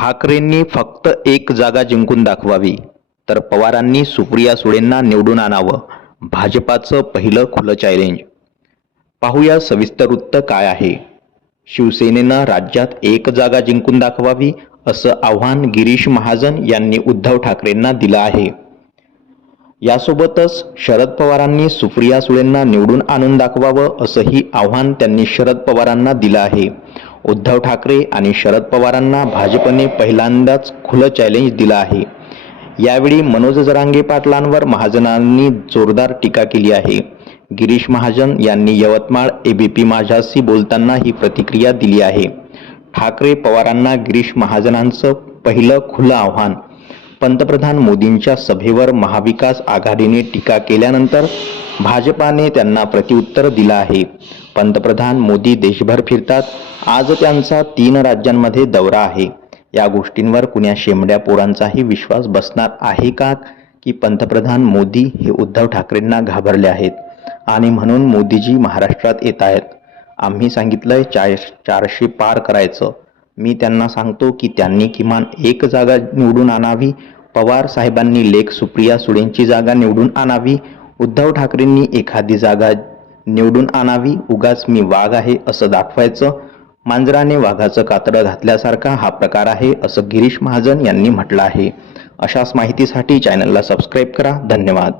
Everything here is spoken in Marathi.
ठाकरेंनी फक्त एक जागा जिंकून दाखवावी तर पवारांनी सुप्रिया सुळेंना निवडून आणावं भाजपाचं पहिलं खुलं चॅलेंज पाहूया सविस्तर वृत्त काय आहे. शिवसेनेनं राज्यात एक जागा जिंकून दाखवावी असं आव्हान गिरीश महाजन यांनी उद्धव ठाकरेंना दिलं आहे. यासोबतच शरद पवारांनी सुप्रिया सुळेंना निवडून आणून दाखवावं असंही आव्हान त्यांनी शरद पवारांना दिलं आहे. उद्धव ठाकरे आणि शरद पवारांना भाजपने पहिल्यांदाच खुलं चॅलेंज दिलं आहे. यावेळी मनोज जरांगे पाटलांवर महाजनांनी जोरदार टीका केली आहे. गिरीश महाजन यांनी यवतमाळ एबीपी माझ्याशी बोलताना ही प्रतिक्रिया दिली आहे. ठाकरे पवारांना गिरीश महाजनांचं पहिलं खुलं आव्हान. पंतप्रधान मोदींच्या सभेवर महाविकास आघाडीने टीका केल्यानंतर भाजपाने त्यांना प्रत्युत्तर दिलं आहे. पंतप्रधान मोदी देशभर फिरतात. आज त्यांचा तीन राज्यांमध्ये दौरा आहे. या गोष्टींवर कुण्या शेमड्या पोरांचाही विश्वास बसणार आहे का? की पंतप्रधान मोदी हे उद्धव ठाकरेंना घाबरले आहेत. आणि म्हणून मोदीजी महाराष्ट्रात येत आहेत. आम्ही सांगितलंय चार चारशे पार करायचं. मी त्यांना सांगतो की त्यांनी किमान एक जागा निवडून आणावी. पवार साहेबांनी लेख सुप्रिया सुळेंची जागा निवडून आणावी. उद्धव ठाकरेंनी एखादी जागा निवडून आणावी उगाच मी वाघ आहे असं दाखवायचं. मांजराने वाघाचं कातडं घातल्यासारखा हा प्रकार आहे असं गिरीश महाजन यांनी म्हटलं आहे. अशाच माहितीसाठी चॅनलला सबस्क्राईब करा. धन्यवाद.